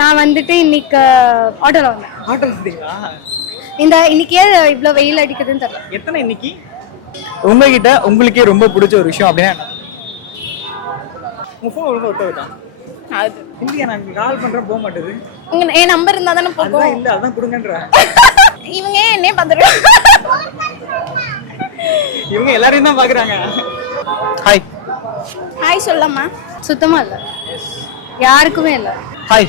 நான் வந்துட்டு இன்னைக்கு ஆட்டோல வந்தேன். ஆட்டோல வந்தீங்களா? இன்னைக்கு ஏன் இவ்வளோ வெயில் அடிக்குதுன்னு தெரியல. எத்தனை இன்னைக்கு? உங்ககிட்ட உங்களுக்கே ரொம்ப பிடிச்ச ஒரு விஷயம் அப்படின்னா என்ன? உங்க ஃபோன் ஒழுங்கா ஒட்ட விட்டா அது இல்லையா? நான் கால் பண்றேன் போக மாட்டேது. என் நம்பர் இருந்தா தானே போகும். அதான் இல்ல, அதான் கொடுங்கன்ற. இவங்க என்னே பார்த்துருக்காங்க. இவங்க எல்லாரையும் தான் பாக்குறாங்க. ஹாய் ஹாய் சொல்லலாமா? சுத்தமா இல்ல, யாருக்குமே இல்ல. ஹாய்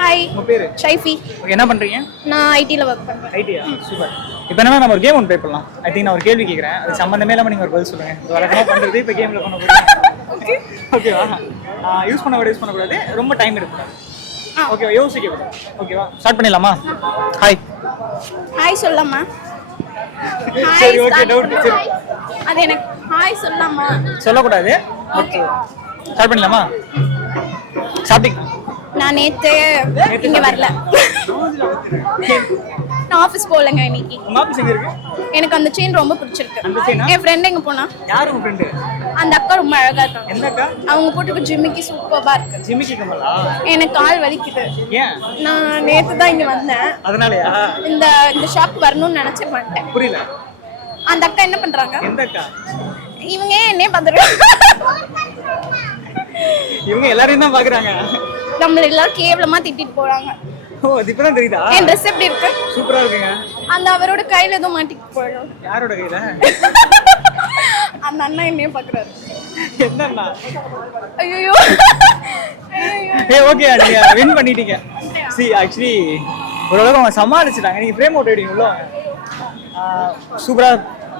ஹாய், உங்க பேரு? ஷைஃபி. ஓகே, என்ன பண்றீங்க? நான் ஐடில ஒர்க் பண்றேன். Idea, super. இப்போ என்ன நம்ம ஒரு கேம் ஒன்று ப்ளே பண்ணலாம். ஐ திங்க் நான் ஒரு கேள்வி கேட்குறேன், அது சம்மந்தமே இல்லாமல் நீங்கள் ஒரு பதில் சொல்லுங்க. வழக்கமாக பண்ணுறது இப்போ கேமில் பண்ண போகிறீங்க. ஓகேவா? யூஸ் பண்ணக்கூடாது, ரொம்ப டைம் எடுக்கக்கூடாது. ஓகேவா? யோசிக்கக்கூடாது. ஓகேவா? ஸ்டார்ட் பண்ணிடலாமா? ஹாய் ஹாய் சொல்லலாமா? சரி, ஓகே. டவுட் சரி, அது எனக்கு ஹாய் சொல்லலாமா? சொல்லக்கூடாது. ஓகே, ஸ்டார்ட் பண்ணிடலாமா? சாப்பிட்டீங்க? நான் நேத்து இங்க வரல. நான் ஆபீஸ் போலங்க இன்னைக்கு. உங்க ஆஃபீஸ் எங்க இருக்கு? எனக்கு அந்த செயின் ரொம்ப பிடிச்சிருக்கு. அந்த செயினா? என் ஃப்ரெண்ட் எங்க போனா? யார் உங்க ஃப்ரெண்டு? அந்த அக்கா ரொம்ப அழகா இருக்காங்க. எந்த அக்கா? அவங்க போட்டுக்க ஜிம்மிக்கு சூப்பரா இருக்கு. ஜிமிக்கி கமலா? எனக்கு கால் வலிக்குது. ஏன்? நான் நேத்து தான் இங்க வந்தேன். அதனாலயா? இந்த ஷாப் வரணும்னு நினைச்சே மாட்டேன். புரியல. அந்த அக்கா என்ன பண்றாங்க? எந்த அக்கா? இவங்க என்னே பார்த்துருக்காங்க. இவங்க எல்லாரையும் தான் பாக்குறாங்க. நம்மள எல்லாரும் கேவலமா திட்டிட்டு போறாங்க. ஓ, அது இப்பதான் தெரியுதா? என் ட்ரெஸ் எப்படி இருக்கு? சூப்பரா இருக்குங்க. அந்த அவரோட கையில ஏதோ மாட்டிட்டு போயிடும். யாரோட கையில? அந்த அண்ணா என்னைய பாக்குறாரு. என்னன்னா? ஐயோ, ஓகே, நீங்க வின் பண்ணிட்டீங்க. சி ஆக்சுவலி ஓரளவுக்கு அவங்க சமாளிச்சுட்டாங்க. நீங்க ஃப்ரேம் அவுட் ஆயிட்டீங்க உள்ள. சூப்பரா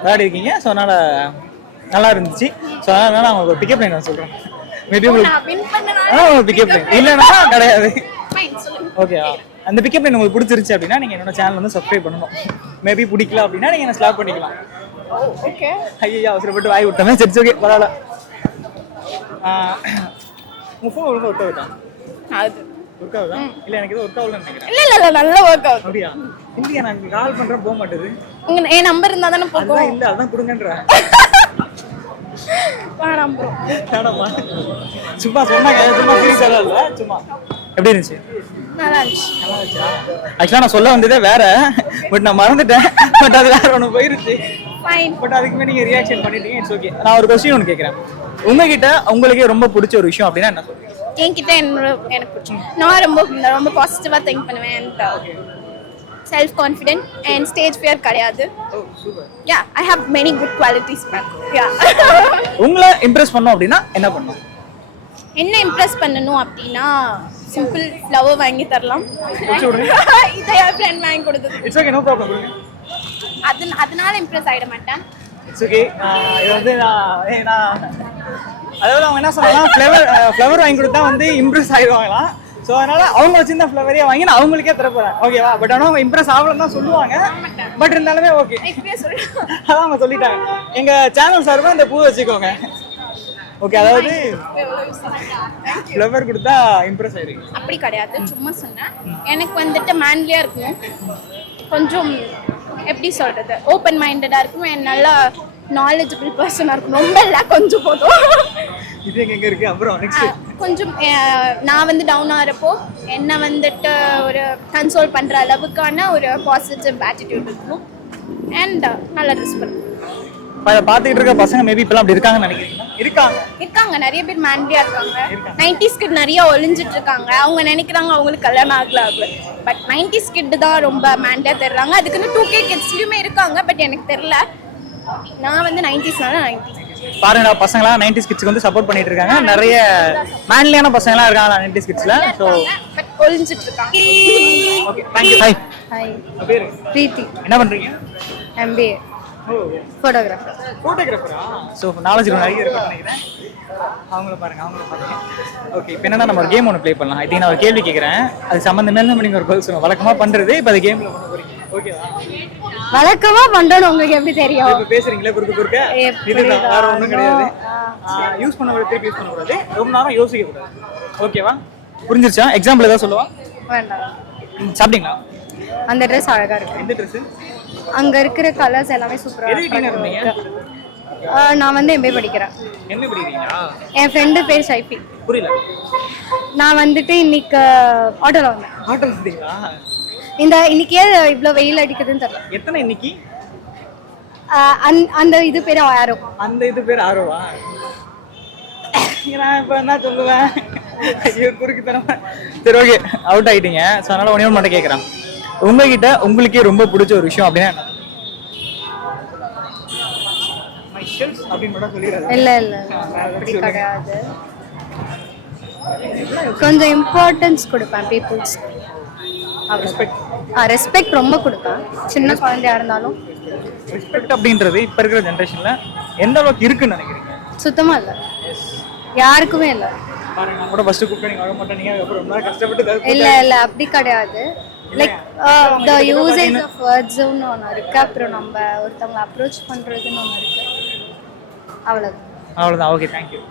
விளையாடி இருக்கீங்க. ஸோ அதனால நல்லா இருந்துச்சு. ஸோ அதனால நான் உங்களுக்கு பிக்கப் லைன் நான் சொல்றேன். மேபி உங்களுக்கு நான் வின் பண்ணனால பிக்கப் லைன் இல்லைன்னா கிடையாது. ஃபைன் சொல்லுங்க. ஓகே, அந்த பிக்கப் லைன் உங்களுக்கு பிடிச்சிருச்சு அப்படின்னா நீங்க என்னோட சேனல் வந்து சப்ஸ்கிரைப் பண்ணணும். மேபி பிடிக்கல அப்படின்னா நீங்க என்ன ஸ்லாப் பண்ணிக்கலாம். ஓகே. ஐயா, அவசரப்பட்டு வாய் விட்டோமே. சரி, ஓகே, பரவாயில்ல. உங்க ஃபோன் ஒழுங்கா ஒட்ட விட்டா அது ஒர்க் ஆகுதா? இல்ல, எனக்கு ஏதோ ஒர்க் ஆகலன்னு நினைக்கிறேன். இல்ல நல்ல ஒர்க் அவுட். அப்படியா? இல்லையா, நான் கால் பண்றேன் போக மாட்டேது. என் நம்பர் இருந்தா தானே போகும். அதான் இல்ல, அதான் கொடுங்கன்ற. வேணாம் ப்ரோ. வேணாமா? சும்மா சொன்னாங்க, சும்மா சீரியஸா இல்ல, சும்மா. எப்படி இருந்துச்சு? நல்லா இருந்துச்சு. நல்லா இருந்துச்சா? ஆக்சுவலா நான் சொல்ல வந்ததே வேற, பட் நான் மறந்துட்டேன். பட் அது வேற ஒன்று போயிருச்சு. ஃபைன். பட் அதுக்குமே நீங்க ரியாக்ஷன் பண்ணிட்டீங்க. It's okay. நான் ஒரு கொஸ்டின் ஒன்று கேட்குறேன். உங்ககிட்ட உங்களுக்கே ரொம்ப பிடிச்ச ஒரு விஷயம் அப்படின்னா என்ன சொல்றீங்க? என்கிட்ட எனக்கு பிடிக்கும். நான் ரொம்ப பாசிட்டிவா திங்க் பண்ணுவேன். And self confident and stage fear கிடையாது. Oh, super. Yeah, I have many good qualities ma'am. Yeah. உங்களை இம்ப்ரெஸ் பண்ணோம் அப்படின்னா என்ன பண்ணணும்? என்ன இம்ப்ரெஸ் பண்ணணும் அப்படின்னா சிம்பிள் ஃப்ளவர் வாங்கி தரலாம். இதை என் ஃப்ரெண்ட் வாங்கி கொடுத்தது. It's okay, no problem. அதனால இம்ப்ரெஸ் ஆகிட மாட்டேன். It's okay. இது வந்து நான் அதாவது அவங்க என்ன சொன்னாங்கன்னா ஃப்ளவர் வாங்கி கொடுத்தா வந்து இம்ப்ரெஸ் ஆகிடுவாங்களாம். ஸோ அதனால அவங்க வச்சிருந்த ஃப்ளவரே வாங்கி நான் அவங்களுக்கே தரப்போறேன். ஓகேவா? பட் ஆனால் அவங்க இம்ப்ரெஸ் ஆகலன்னு தான் சொல்லுவாங்க. பட் இருந்தாலுமே ஓகே, அதான் அவங்க சொல்லிட்டாங்க. எங்க சேனல் சார்பாக இந்த பூ வச்சுக்கோங்க. ஓகே, அதாவது ஃப்ளவர் கொடுத்தா இம்ப்ரெஸ் ஆயிருக்கு. அப்படி கிடையாது, சும்மா சொன்னேன். எனக்கு வந்துட்டு மேன்லியா இருக்கணும், கொஞ்சம் எப்படி சொல்றது, ஓப்பன் மைண்டடா இருக்கணும், நல்லா நாலேஜபிள் பர்சனா இருக்கணும். ரொம்ப இல்லை, கொஞ்சம் போதும். இது எங்க இருக்கு? அப்புறம் நெக்ஸ்ட் கொஞ்சம் நான் வந்து டவுன் ஆகிறப்போ என்னை வந்துட்டு ஒரு கன்சோல் பண்ற அளவுக்கான ஒரு பாசிட்டிவ் ஆட்டிடியூட் இருக்கணும். அண்ட் நல்லா ட்ரெஸ் பண்ணணும். பார்த்துக்கிட்டு இருக்க பசங்க மேபி இப்பெல்லாம் அப்படி இருக்காங்கன்னு நினைக்கிறீங்க? இருக்காங்க, நிறைய பேர் மேன்லியா இருக்காங்க. 90s கிட் நிறைய ஒளிஞ்சிட்டு இருக்காங்க. அவங்க நினைக்கிறாங்க அவங்களுக்கு கல்யாணம் ஆகல. பட் 90s கிட் தான் ரொம்ப மேன்லியா தெரிறாங்க. அதுக்குன்னு 2K கிட்ஸ்லயுமே இருக்காங்க. பட் எனக்கு தெரியல, நான் வந்து 90sனால 90s. பாருங்க, பசங்களா 90s கிட்ஸ்க்கு வந்து சப்போர்ட் பண்ணிட்டு இருக்காங்க. நிறைய மேன்லியான பசங்களா இருக்காங்க 90s கிட்ஸ்ல. சோ பட் ஒளிஞ்சிட்டு இருக்காங்க. Okay, thank you. Hi. Hi, பேரு? பிரீத்தி. என்ன பண்றீங்க? MBA ஓ, ஃபோட்டோகிராஃபர். ஃபோட்டோகிராஃபரா? சோ நாலேஜ் நிறைய இருக்குன்னு நினைக்கிறேன். அவங்கள பாருங்க. ஓகே, இப்போ என்னன்னா நம்ம ஒரு கேம் ஒன்று ப்ளே பண்ணலாம். ஐ திங்க் நான் ஒரு கேள்வி கேட்குறேன், அது சம்மந்தமே இல்லாமல் நீங்கள் ஒரு பதில் சொல்லுங்க. வழக்கமா பண்றது, இப்போ அது கேம்ல பண்ண போறீங்க. ஓகேவா? வழக்கமா பண்றோம். உங்களுக்கு எப்படி தெரியும்? இப்போ பேசுறீங்களே குறுக்க இதுதான், வேற ஒன்றும் கிடையாது. யூஸ் பண்ணக்கூடாது, திருப்பி யூஸ் பண்ணக்கூடாது, ரொம்ப நேரம் யோசிக்க கூடாது. ஓகேவா? புரிஞ்சிருச்சா? எக்ஸாம்பிள் ஏதாவது சொல்லுவா? வேண்டாம். சாப்பிட்டீங்களா? அந்த ட்ரெஸ் அழகா இருக்கு. எந்த ட்ரெஸ்? அங்க இருக்கிற கலர்ஸ் எல்லாமே சூப்பரா இருக்கு. நான் வந்து MBA படிக்கிறேன். என்ன படிக்கிறீங்களா? என் ஃப்ரெண்டு பேர் ஷைஃபி. புரியல. நான் வந்துட்டு இன்னைக்கு ஆட்டோல வந்தேன். ஆட்டோ வந்தீங்களா? இன்னைக்கு ஏன் இவ்வளோ வெயில் அடிக்குதுன்னு தெரியல. எத்தனை இன்னைக்கு? அந்த இது பேர் ஆரோ. அந்த இது பேர் ஆரோவா? நான் இப்போ என்ன சொல்லுவேன்? ஐயோ குறுக்கு தரமா. சரி ஓகே, அவுட் ஆகிட்டீங்க. ஸோ அதனால ஒன்றே மட்டும் கேட்குறேன், உங்ககிட்ட உங்களுக்கே ரொம்ப பிடிச்ச ஒரு விஷயம் அப்படின்னா இல்ல இல்ல அப்படி கிடையாது. கொஞ்சம் இம்பார்ட்டன்ஸ் கொடுப்பேன் பீப்புள்ஸ். ரெஸ்பெக்ட் ரொம்ப கொடுப்பேன், சின்ன குழந்தையா இருந்தாலும். ரெஸ்பெக்ட் அப்படின்றது இப்போ இருக்கிற ஜென்ரேஷன்ல எந்த அளவுக்கு இருக்குன்னு நினைக்கிறீங்க? சுத்தமா இல்ல, யாருக்குமே இல்ல. பாருங்க, நான் கூட ஃபர்ஸ்ட் கூப்பிட்டு நீங்க வர மாட்டேங்க, அப்புறம் ரொம்ப கஷ்டப்பட்டு. இல்ல இல்ல அப்படி கிடையாது. லைக் த யூசேஜ் ஆஃப் வேர்ட்ஸ்னு ஒன்று இருக்கு, அப்புறம் நம்ம ஒருத்தவங்க அப்ரோச் பண்றதுன்னு ஒன்று இருக்கு. அவ்வளவுதான். அவ்வளோதான். Okay, thank you.